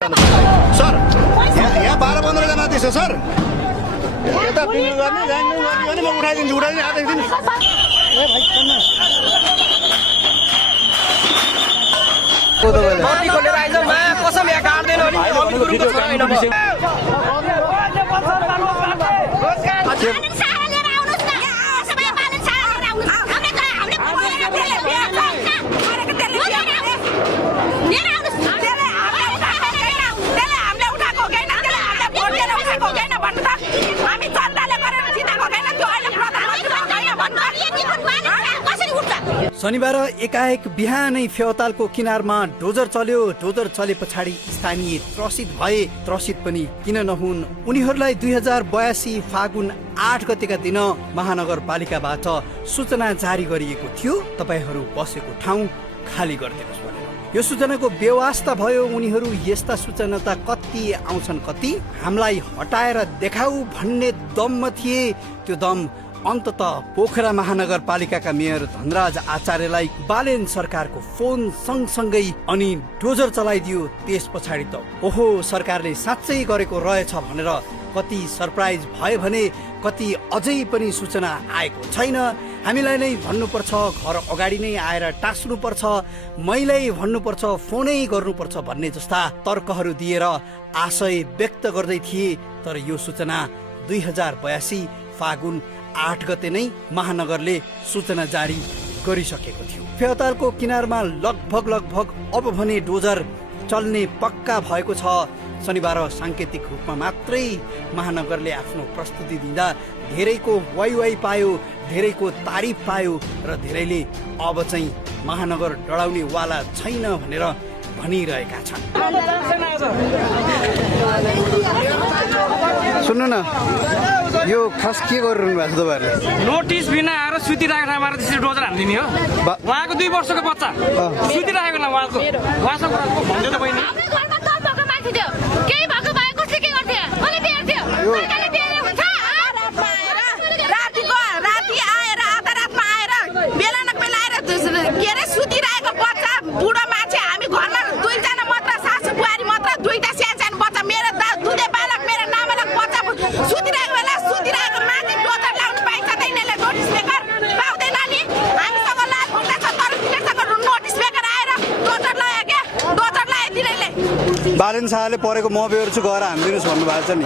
Sir यहाँ 12-15 जना थिएछ सर यता पिङ गर्ने जान्नु गर्ने म उठाइदिन्छु आधा दिन खोलेर आइज मा कसम यहाँ गाड्दैन शनिबार एकाएक बिहानै फेवातालको किनारमा डोजर चल्यो। डोजर चले पछाडि स्थानीय त्रसित भए। त्रसित पनि किन नहुन्, उनीहरूलाई 2082 फागुन 8 गतेका दिन महानगरपालिकाबाट सूचना जारी गरिएको थियो, तपाईहरू बसेको ठाउँ खाली गरिदिनुहोस् भनेर। यो सूचनाको बेवास्ता भयो। उनीहरू यस्ता सूचना त कति आउँछन्, कति हामीलाई हटाएर देखाऊ भन्ने दममा थिए। त्यो दम अन्ततः पोखरा महानगरपालिकाका मेयर धनराज आचार्यलाई बालेन सरकारको फोन सँगसँगै अनि डोजर चलाइदियो। त्यस पछाडि त ओहो सरकारले साँच्चै गरेको रहेछ भनेर कति सरप्राइज भयो भने कति अझै पनि सूचना आएको छैन। हामीलाई नै भन्नुपर्छ, घर अगाडि नै आएर टाँस्नुपर्छ, मैलै भन्नुपर्छ, फोनै गर्नुपर्छ भन्ने जस्ता तर्कहरू दिएर आशय व्यक्त गर्दै थिए। तर यो सूचना 2082 फागुन 8 गते नै महानगरले सूचना जारी गरिसकेको थियो। फेवातालको किनारमा लगभग अब भने डोजर चल्ने पक्का भएको छ। शनिबार सांकेतिक रूपमा मात्रै महानगरले आफ्नो प्रस्तुति दिँदा धेरैको वाइ पायो, धेरैको तारिफ पायो र धेरैले अब चाहिँ महानगर डराउने वाला छैन भनेर भनिरहेका छन्। सुन्नु न, यो खास के गरिरहनु भएको छ तपाईँहरूले? नोटिस बिना आएर सुतिरहेको ठाउँमा त्यसरी डोजर हालिदिने हो। उहाँको 2 वर्षको बच्चा सुतिरहेको न उहाँसँग भन्दै त बहिनी बालेन शाहले परेको म बेहोर्छु गएर हालिदिनुहोस् भन्नुभएको छ नि।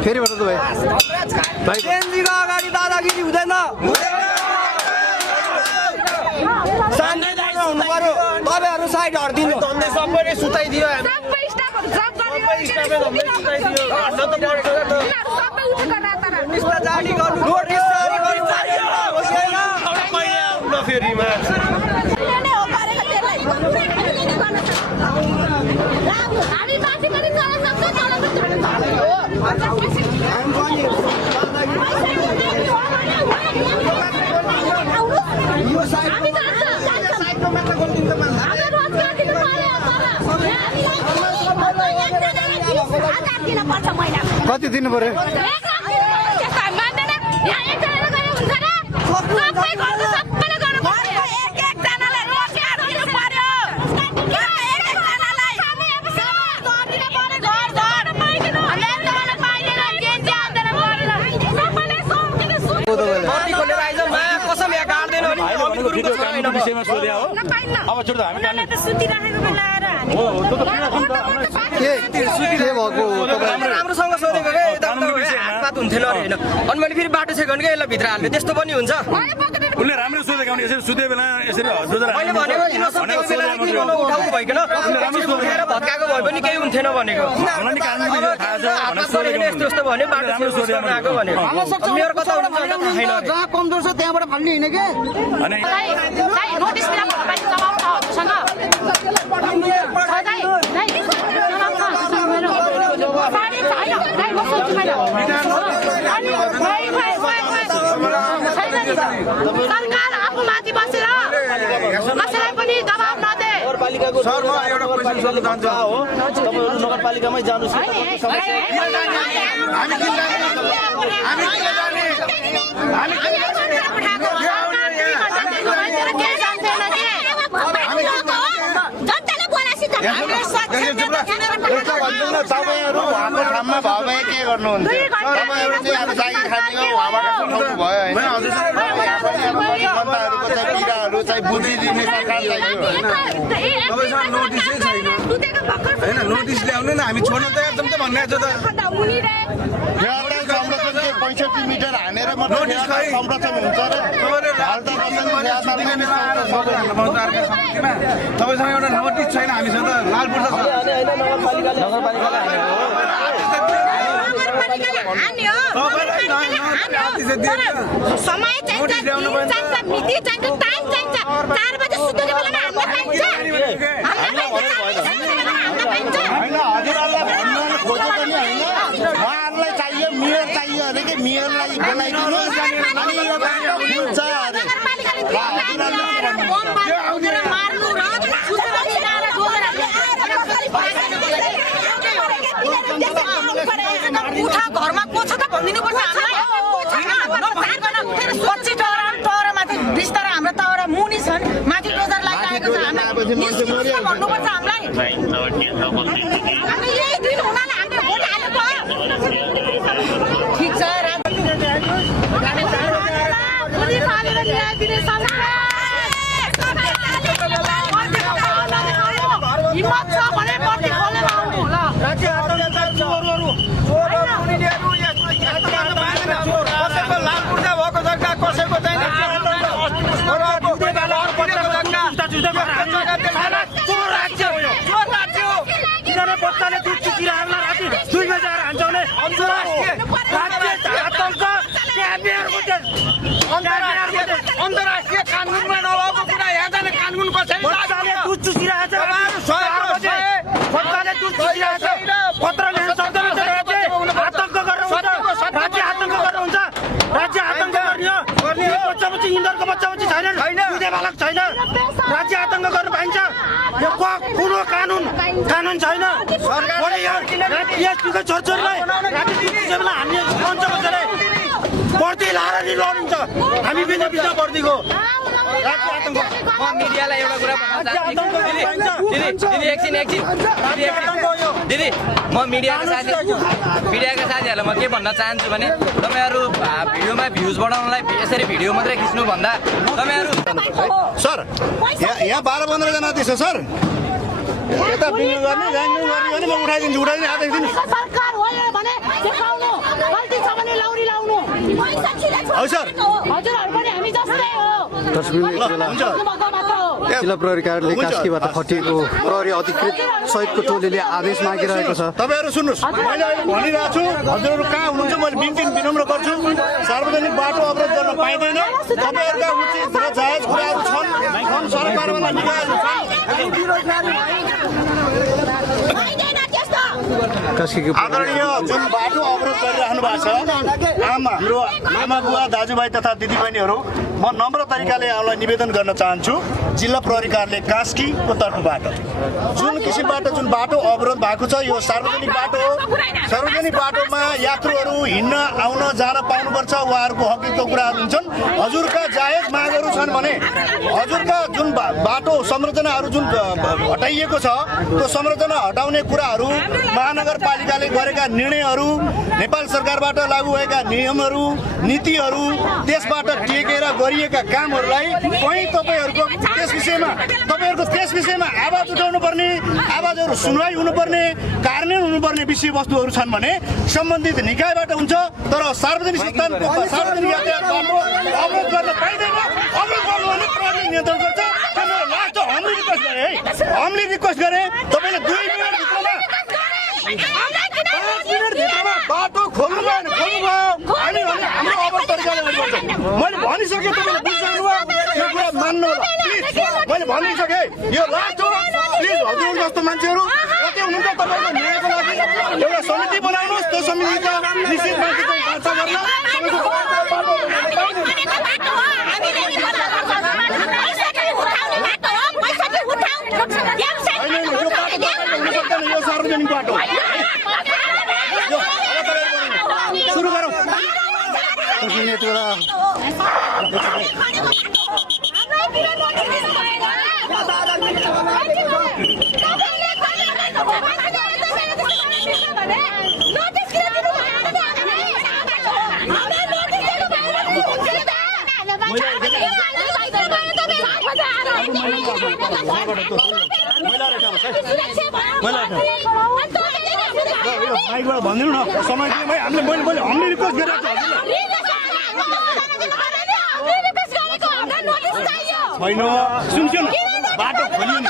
फेरि भन त भाइ एनजीको अगाडि दादागिरी हुँदैन। हुनु पर्यो, तपाईँहरू साइड हटिदिनु। सबैले सुताइदियो, हामी दिनुपर्छ महिना कति दिनु पर्यो कसम यहाँ काट्दैन विषयमा सोध्या हो अब छोड हामी सुतिराखेको बेला आएर के भएको राम्रोसँग सोधेको क्या हातपात हुन्थेन अरे होइन अनि मैले फेरि बाटो छेक भने यसलाई भित्र हाल्ने त्यस्तो पनि हुन्छ उनले राम्रो सोधेको भने यसरी सुते बेला यसरी मैले भनेको किन सुतेको बेला चाहिँ किन उठाउनु भइकन उठेर भत्काएको भए पनि केही हुन्थेन भनेको हातपात गरेको यस्तो यस्तो भन्यो बाटो छेक आएको भनेको मेरो कता हुन्छ छैन जहाँ कमजोर छ त्यहाँबाट फाल्ने होइन के नोटिस सरकार आफूमाथि बसेर कसैलाई पनि दबाब नदे सर म एउटा क्वेशन सोध्न चाहन्छु हो तपाईहरु नगरपालिकामै जानुस् तपाईँहरू उहाँको ठाउँमा भयो भए के गर्नुहुन्छ तपाईँहरू चाहिँ अब जागिर खानेको उहाँबाट उठाउनु भयो होइन जनताहरूको चाहिँ पीडाहरू चाहिँ बुझिदिने सरकार चाहियो होइन नोटिस ल्याउनु न हामी छोड्न तयार छौँ त भन्ने छ त संरक्षण 65 मिटर हानेर मात्रै संरक्षण हुन्छ र तपाईँसँग एउटा नोटिस छैन हामीसँग त लालपुर समय चाहिन्छ मिति चाहिन्छ टाइम चाहिन्छ 4 बजे सुतेको बेलामा हान्न पाइन्छ होइन हजुरहरूलाई भन्नु खोजेको नि होइन उहाँहरूलाई चाहियो मेयर चाहियो अरे कि मेयरलाई बनाइदिनुहोस् अनि यो बाटो खुल्छ अरे घरमा को छ त भनिदिनु पर्छ पछि टहरा माथि बिस्तारै हाम्रो टहरा मुनि छन् माथि डोजर लागिरहेको छ हामीलाई भन्नुपर्छ हामीलाई हामी यही दिन हुनाले हामीले भोट हालेको ठिक छ हिम्मत छ भने बर्ती खोलेर आउनु होला कसैको बच्चाले दुध चिचिराहरूलाई राति 2 बजे आएर हान्छ भने अन्तर्राष्ट्रिय कानुनमा नभएको कुरा यहाँ जाने कानुन कसरी दुध चुसिरहेछ बच्चाले दुध चुसिरहेछ पत्र लेख्न सक्दैन आतंक गरेर हुन्छ राज्य आतंक गरेर हुन्छ राज्य आतंक गर्ने बच्चा बच्ची इन्दरको बच्चा बच्ची छैन दुधे बालक छैन राज्य आतंक गर्न पाइन्छ यो कुरो कानुन छैन एसपीको छोरछोरीलाई बेला हामीले मञ्च बसेर बढ्ती लाएर नि लडिन्छ हामी बिचमा बढ्तीको राज्य आतंक मिडियालाई एउटा कुरा दिदी एकछिन दिदी म मिडियाका साथीहरूलाई म के भन्न चाहन्छु भने तपाईँहरू भिडियोमा भ्युज बढाउनलाई यसरी भिडियो मात्रै खिच्नु भन्दा तपाईँहरू सर यहाँ 12-15 जना दिन्छ सर यता बिल गर्ने जान्नु गर्ने म उठाइदिन्छु आदेश दिनु सरकार हो भने देखाउनु गल्ती छ भने लाउरी लाउनु हौ सर हजुरहरु पनि हामी जस्तै हो जिल्ला प्रहरी कार्यालय कास्कीबाट खटिएको प्रहरी अधिकृत सहितको टोलीले आदेश मागिरहेको छ तपाईहरु सुन्नुस् मैले अहिले भनिरहेको छु हजुरहरु कहाँ हुनुहुन्छ मैले विनम्र गर्छु सार्वजनिक बाटो अवरोध गर्न पाइदैन तपाईहरुका उचित र जायज कुराहरु छन् सरकारवाला निकायहरु छन् आदरणीय जुन बाटो अवरोध गरिरहनु भएको छ हाम्रो आमा बुवा दाजुभाइ तथा दिदीबहिनीहरू म नम्र तरिकाले यहाँलाई निवेदन गर्न चाहन्छु जिल्ला प्रहरी कार्यालय कास्कीको तर्फबाट जुन किसिमबाट जुन बाटो अवरोध भएको छ यो सार्वजनिक बाटो हो। सार्वजनिक बाटोमा यात्रुहरू हिँड्न आउन जान पाउनुपर्छ, उहाँहरूको हकको कुराहरू हुन्छन्। हजुरका जायज मागहरू छन् भने हजुरका जुन बाटो संरचनाहरू जुन हटाइएको छ त्यो संरचना हटाउने कुराहरू महानगरपालिकाले गरेका निर्णयहरू, नेपाल सरकारबाट लागू भएका नियमहरू, नीतिहरू, त्यसबाट टेकेर गरिएका कामहरूलाई कहीँ तपाईँहरूको त्यस विषयमा आवाज उठाउनु पर्ने, आवाजहरू सुनवाई हुनुपर्ने, कार्यान्वयन हुनुपर्ने विषयवस्तुहरू छन् भने सम्बन्धित निकायबाट हुन्छ। तर सार्वजनिक स्थानको सार्वजनिक यातायात बाटो अवरोध गर्न पाइँदैन। अवरोध गर्नु भने प्रहरीले नियन्त्रण गर्छ। लास्ट हामीले रिक्वेस्ट गरे तपाईँले 2 मिनटभित्रमा बाटो खोल्नु भएन, हामी भने हाम्रो अवरोध तरिकाले गर्छौँ। मैले भनिसकेँ, तपाईँले बुझ्नु भयो, यो कुरा मान्नु होला प्लिज। मैले भनिसकेँ यो लास्ट हो, प्लिज हजुर जस्तो मान्छेहरू कति हुनुहुन्छ तपाईँको न्यायको लागि एउटा समिति बनाउनुहोस्। त्यो समितिका निश्चित मान्छेको वार्ता गर्न यो सार्वजनिक बाटो सुरु गरौँ। माइकबाट भनिदिनु न समय हामीले रिक्वेस्ट गरेको छ होइन सुन्छु न बाटो खोलियो नि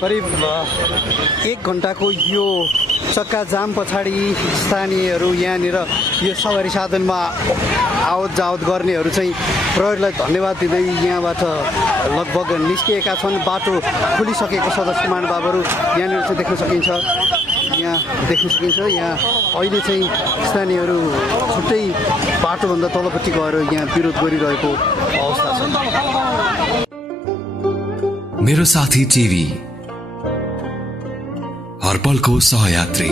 करिब 1 घण्टाको यो चक्का जाम पछाडि स्थानीयहरू यहाँनिर यो सवारी साधनमा आवत जावत गर्नेहरू चाहिँ प्रहरीलाई धन्यवाद दिँदै यहाँबाट लगभग निस्किएका छन्। बाटो खुलिसकेको सदस्य महानुभावहरू यहाँनिर चाहिँ देख्न सकिन्छ। यहाँ अहिले चाहिँ स्थानीयहरू छुट्टै बाटोभन्दा तलपट्टि गएर यहाँ विरोध गरिरहेको अवस्था छ। मेरो साथी टिभी हरपलको सहयात्री।